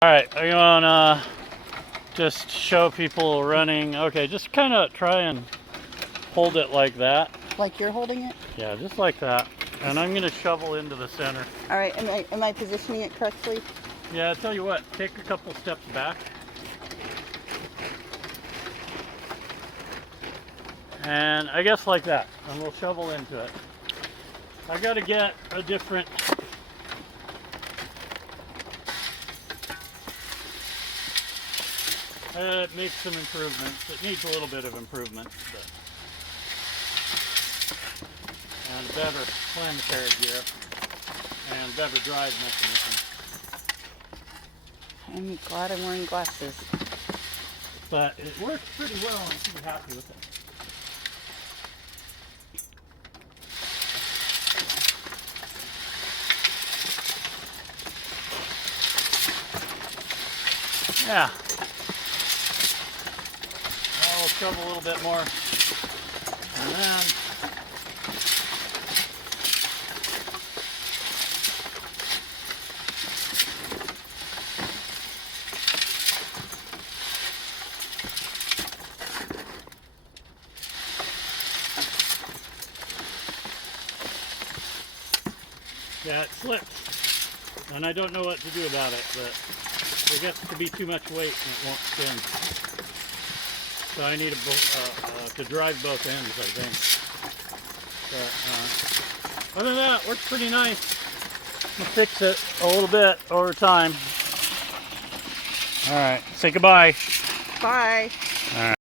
Alright, I'm gonna just show people running. Okay, just kind of try and hold it like that. Like you're holding it? Yeah, just like that. And I'm gonna shovel into the center. Alright, am I positioning it correctly? Yeah, I'll tell you what, take a couple steps back. And I guess like that, and we'll shovel into it. I gotta get a different it makes some improvements. It needs a little bit of improvement, but and better planetary gear and better drive mechanism. I'm glad I'm wearing glasses. But it works pretty well. I'm pretty happy with it. Yeah. Now we'll shovel a little bit more. And then yeah, it slips. And I don't know what to do about it, but there gets to be too much weight and it won't spin. So I need to drive both ends, I think. But other than that, it works pretty nice. I'll fix it a little bit over time. All right, say goodbye. Bye. All right.